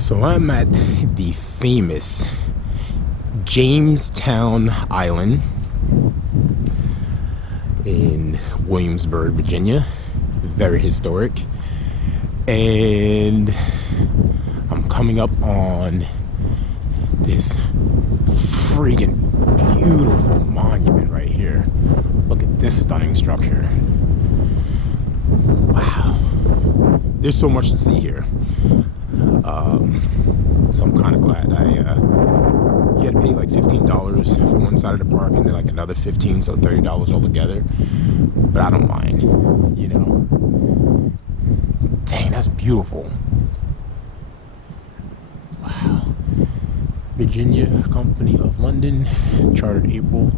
So I'm at the famous Jamestown Island in Williamsburg, Virginia. Very historic. And I'm coming up on this freaking beautiful monument right here. Look at this stunning structure. Wow. There's so much to see here. So I'm kind of glad you had to pay like $15 for one side of the park and then like another $15, so $30 altogether. But I don't mind, you know. Dang, that's beautiful. Wow. Virginia Company of London, chartered April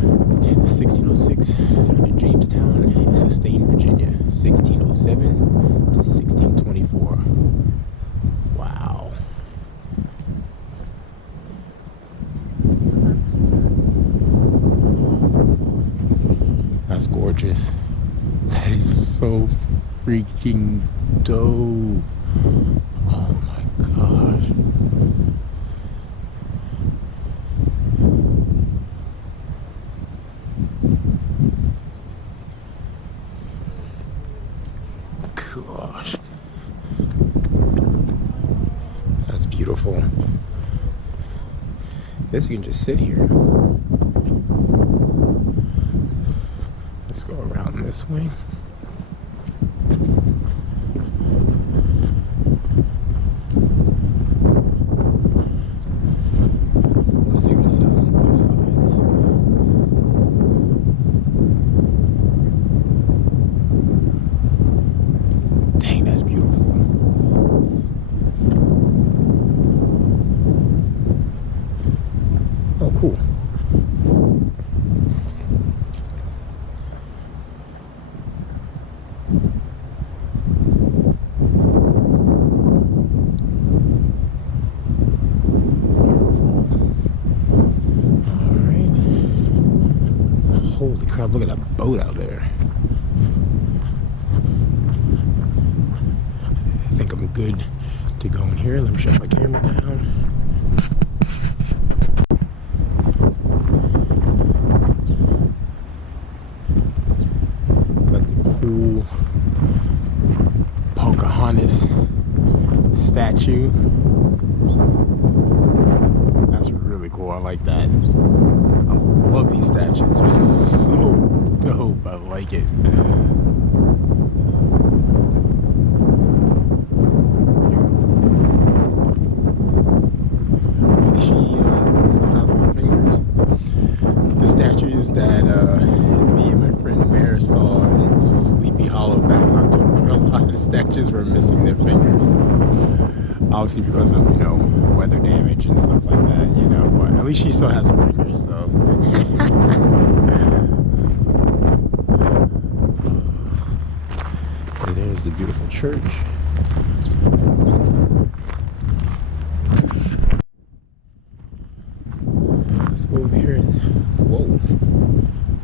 10, 1606, founded in Jamestown and sustained Virginia, 1607 to 1624. Wow. That's gorgeous. That is so freaking dope. Oh my gosh. Gosh. That's beautiful. Guess you can just sit here. Let's go around this way. Let's see what it says on both sides. Dang, that's beautiful. Oh, cool. Holy crap, look at that boat out there. I think I'm good to go in here. Let me shut my camera down. Got the cool Pocahontas statue. That's really cool. I like that. I love these statues. They're so dope. I like it. Beautiful. She still has on her fingers the statues that me and my friend Mare saw in Sleepy Hollow back in October. A lot of the statues were missing their fingers. Obviously because of, you know, weather damage and stuff like that, you know, but at least she still has her fingers, so. And there's the beautiful church. Let's go over here and, whoa,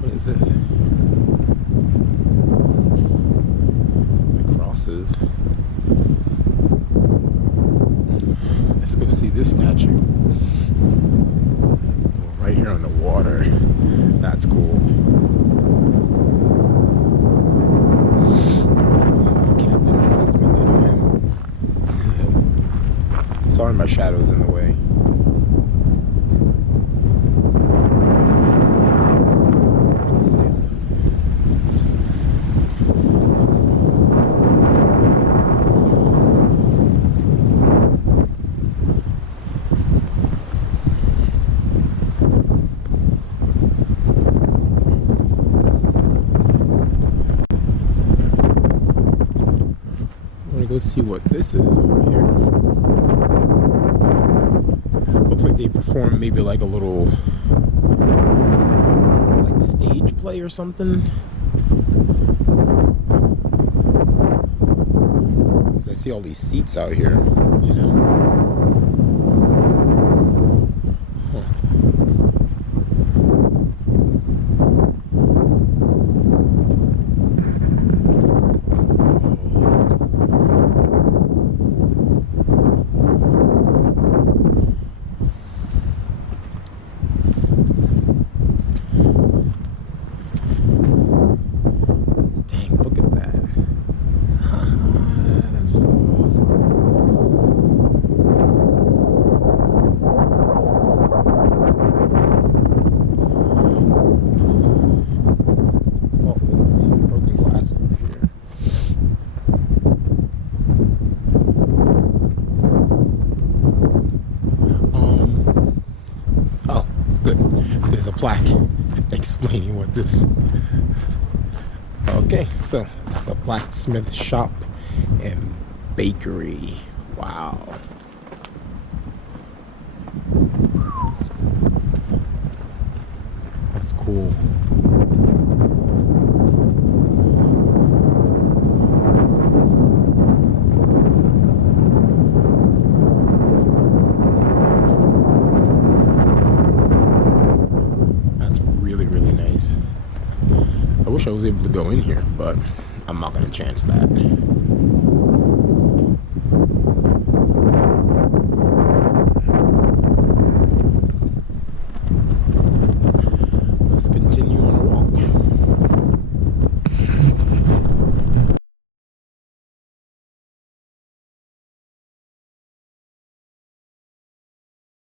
what is this? The crosses. Let's go see this statue. Right here on the water. That's cool. Captain draws me to him. Sorry, my shadow's in the way. Go see what this is over here. Looks like they perform maybe like a little like stage play or something. Because I see all these seats out here, you know. Huh. there's a plaque explaining what this. Okay, so it's the blacksmith shop and bakery. Wow. That's cool. That's really, really nice. I wish I was able to go in here, but I'm not going to chance that.